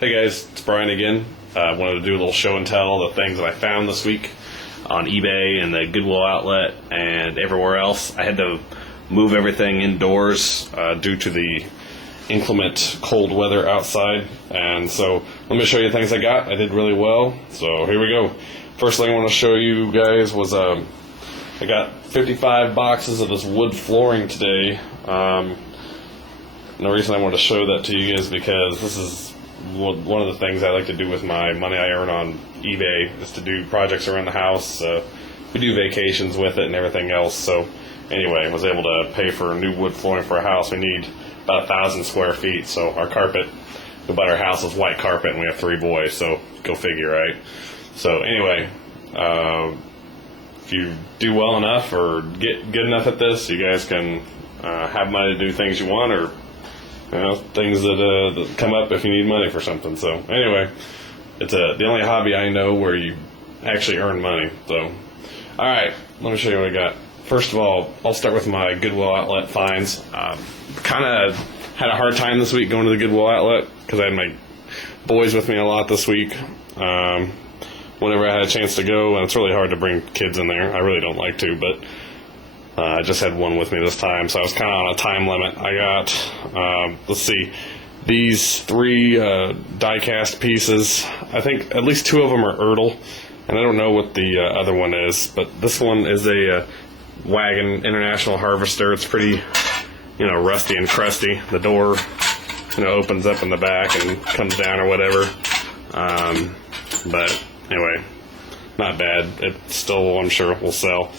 Hey guys, it's Brian again. I wanted to do a little show and tell the things that I found this week on eBay and the Goodwill Outlet and everywhere else. I had to move everything indoors due to the inclement cold weather outside, and so let me show you the things I got. I did really well, so here we go. First thing I want to show you guys was I got 55 boxes of this wood flooring today. And the reason I wanted to show that to you is because this is one of the things I like to do with my money I earn on eBay, is to do projects around the house. We do vacations with it and everything else. So anyway, I was able to pay for new wood flooring for a house. We need about 1,000 square feet. So our carpet, we bought our house with white carpet, and we have 3 boys. So go figure, right? So anyway, if you do well enough or get good enough at this, you guys can have money to do things you want, or things that come up if you need money for something. So anyway, it's the only hobby I know where you actually earn money. So, all right, let me show you what I got. First of all, I'll start with my Goodwill Outlet finds. Kind of had a hard time this week going to the Goodwill Outlet because I had my boys with me a lot this week. Whenever I had a chance to go, and it's really hard to bring kids in there. I really don't like to, but I just had one with me this time, so I was kind of on a time limit. I got, let's see, these 3 die-cast pieces. I think at least 2 of them are Erdl, and I don't know what the other one is, but this one is a Wagon International Harvester. It's pretty, rusty and crusty. The door, opens up in the back and comes down or whatever. But anyway, not bad. It still, I'm sure, will sell.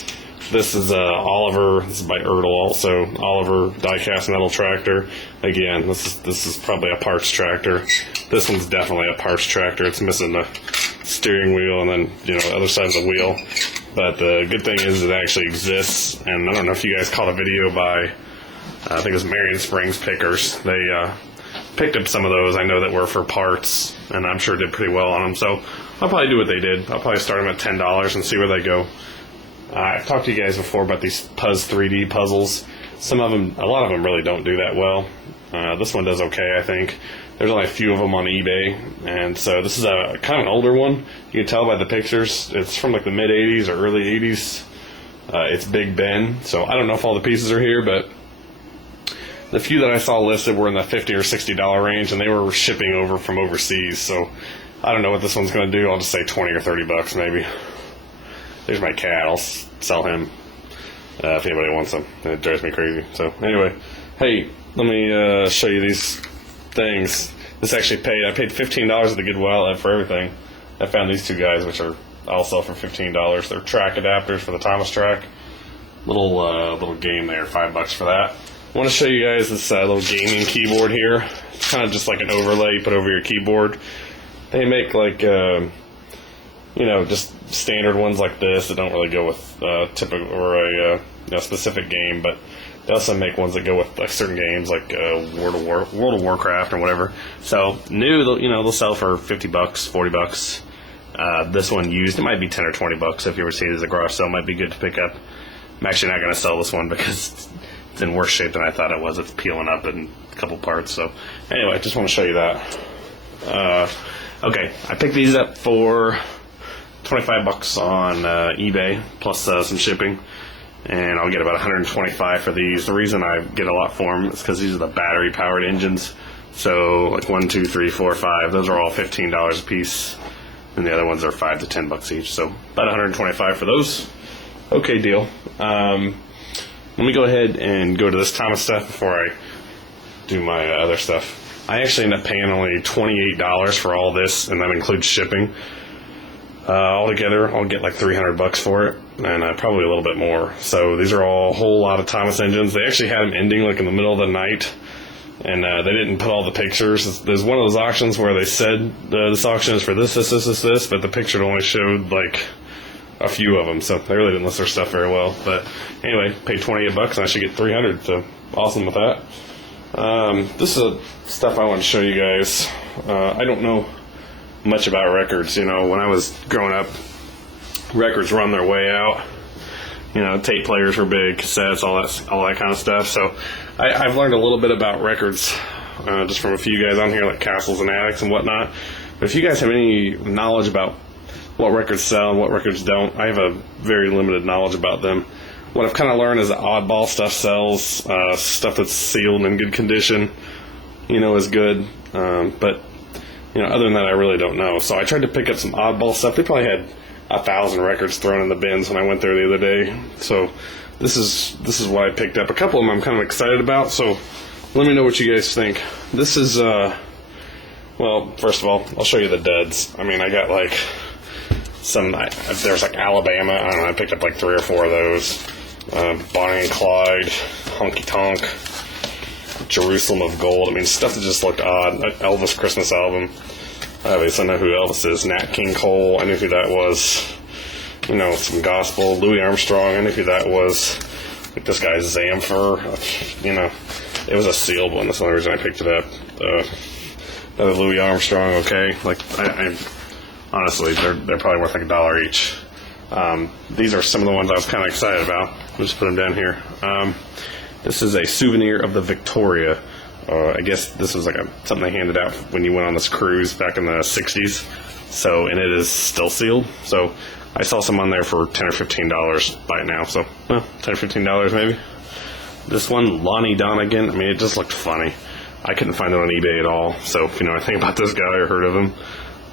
This is Oliver. This is by Erdl also. Oliver die-cast metal tractor. Again, this is probably a parts tractor. This one's definitely a parts tractor. It's missing the steering wheel and then the other side of the wheel. But the good thing is it actually exists. And I don't know if you guys caught a video by I think it was Marion Springs Pickers. They picked up some of those I know that were for parts, and I'm sure did pretty well on them. So I'll probably do what they did. I'll probably start them at $10 and see where they go. I've talked to you guys before about these Puzz 3D puzzles. A lot of them really don't do that well. This one does okay, I think. There's only a few of them on eBay, and so this is a kind of an older one. You can tell by the pictures. It's from like the mid-'80s or early '80s. It's Big Ben, so I don't know if all the pieces are here, but the few that I saw listed were in the $50 or $60 range, and they were shipping over from overseas. So I don't know what this one's going to do. I'll just say 20 or 30 bucks maybe. There's my cat. I'll sell him if anybody wants him. It drives me crazy. So anyway, hey, let me show you these things. This actually I paid $15 at the Goodwill Outlet for everything. I found these 2 guys, which I'll sell for $15. They're track adapters for the Thomas track. Little game there, $5 for that. I want to show you guys this little gaming keyboard here. It's kind of just like an overlay you put over your keyboard. They make like just standard ones like this that don't really go with typical or a specific game, but they also make ones that go with like certain games, like World of Warcraft or whatever. So new, they'll sell for $50, $40. This one used, it might be 10 or 20 bucks. If you ever see it as a garage sale, it might be good to pick up. I'm actually not going to sell this one because it's in worse shape than I thought it was. It's peeling up in a couple parts. So anyway, I just want to show you that. Okay, I picked these up for $25 on eBay plus some shipping, and I'll get about $125 for these. The reason I get a lot for them is because these are the battery powered engines. So like 1, 2, 3, 4, 5, those are all $15 a piece, and the other ones are $5 to $10 each. So about $125 for those. Okay, deal. Let me go ahead and go to this Thomas stuff before I do my other stuff. I actually end up paying only $28 for all this, and that includes shipping. Altogether, I'll get like $300 for it, and probably a little bit more. So these are all a whole lot of Thomas engines. They actually had them ending like in the middle of the night, and they didn't put all the pictures. There's one of those auctions where they said this auction is for this, but the picture only showed like a few of them, so they really didn't list their stuff very well. But anyway, paid $28 and I should get $300, so awesome with that. This is stuff I want to show you guys. I don't know much about records. When I was growing up, records run their way out. Tape players were big, cassettes, all that kind of stuff. So I've learned a little bit about records just from a few guys on here, like Castles and Addicts and whatnot. But if you guys have any knowledge about what records sell and what records don't, I have a very limited knowledge about them. What I've kind of learned is that oddball stuff sells, stuff that's sealed in good condition, is good. But other than that, I really don't know. So I tried to pick up some oddball stuff. They probably had 1,000 records thrown in the bins when I went there the other day. So this is what I picked up. A couple of them I'm kind of excited about. So let me know what you guys think. This is well, first of all, I'll show you the duds. I mean, I got like there's like Alabama. I don't know. I picked up like 3 or 4 of those. Bonnie and Clyde, Honky Tonk, Jerusalem of Gold. I mean, stuff that just looked odd. Elvis Christmas album. Obviously, I know who Elvis is. Nat King Cole. I knew who that was. Some gospel. Louis Armstrong. I knew who that was. Like this guy Zamfir. It was a sealed one. That's the only reason I picked it up. Another Louis Armstrong. Okay, like I honestly, they're probably worth like $1 each. These are some of the ones I was kind of excited about. I'll just put them down here. This is a souvenir of the Victoria. I guess this was like something they handed out when you went on this cruise back in the 60s. So, and it is still sealed. So I saw some on there for $10 or $15 by now. So, $10 or $15 maybe. This one, Lonnie Donegan. I mean, it just looked funny. I couldn't find it on eBay at all. So if you know anything about this guy or heard of him,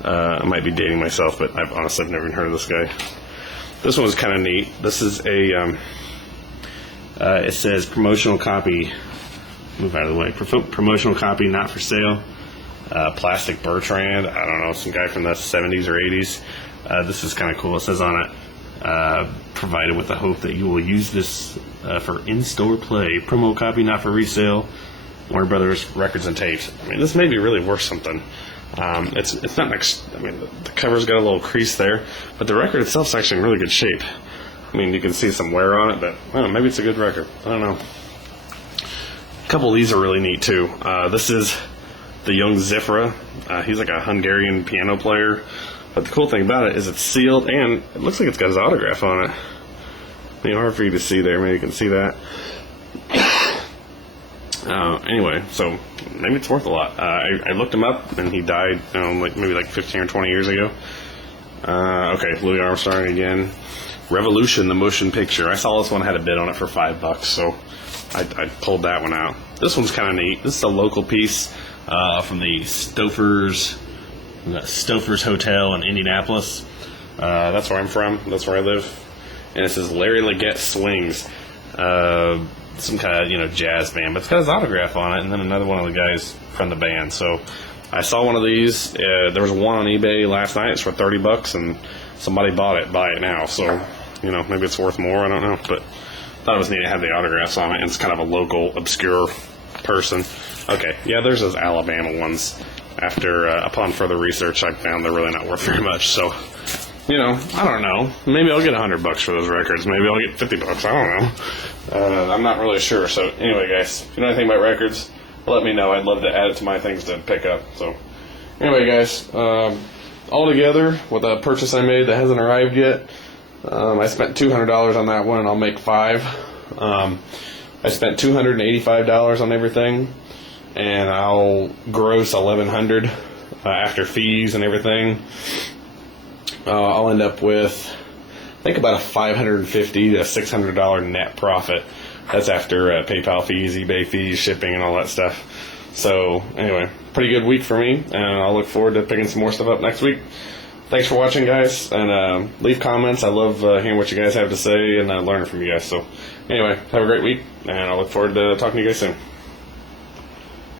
I might be dating myself, but I've honestly never even heard of this guy. This one's kind of neat. This is a, it says promotional copy. Move out of the way. Promotional copy, not for sale. Plastic Bertrand. I don't know, some guy from the 70s or 80s. This is kind of cool. It says on it, provided with the hope that you will use this for in-store play. Promo copy, not for resale. Warner Brothers Records and Tapes. I mean, this may be really worth something. It's not like, I mean, the cover's got a little crease there, but the record itself's actually in really good shape. I mean, you can see some wear on it, but I don't know, maybe it's a good record. I don't know. A couple of these are really neat too. This is the young Zifra. He's like a Hungarian piano player, but the cool thing about it is it's sealed and it looks like it's got his autograph on it. Maybe hard for you to see there. Maybe you can see that. Anyway, so maybe it's worth a lot. I looked him up, and he died, maybe 15 or 20 years ago. Okay, Louis Armstrong again. Revolution, the motion picture. I saw this one had a bid on it for $5, so I pulled that one out. This one's kind of neat. This is a local piece from the Stouffer's Hotel in Indianapolis. That's where I'm from. That's where I live. And it says Larry Leggett Swings. Some kind of jazz band, but it's got his autograph on it, and then another one of the guys from the band. So I saw one of these. There was one on eBay last night. It's for $30, and somebody bought it. Buy it now. So maybe it's worth more. I don't know, but thought it was neat to have the autographs on it. And it's kind of a local, obscure person. Okay, yeah, there's those Alabama ones. After upon further research, I found they're really not worth very much. So. I don't know. Maybe I'll get $100 for those records. Maybe I'll get $50. I don't know. I'm not really sure. So anyway, guys, if you know anything about records, let me know. I'd love to add it to my things to pick up. So anyway, guys, all together with a purchase I made that hasn't arrived yet, I spent $200 on that one, and I'll make $5. I spent $285 on everything, and I'll gross $1,100 after fees and everything. I'll end up with, I think, about a $550 to $600 net profit. That's after PayPal fees, eBay fees, shipping, and all that stuff. So, anyway, pretty good week for me, and I'll look forward to picking some more stuff up next week. Thanks for watching, guys, and leave comments. I love hearing what you guys have to say and learning from you guys. So, anyway, have a great week, and I'll look forward to talking to you guys soon.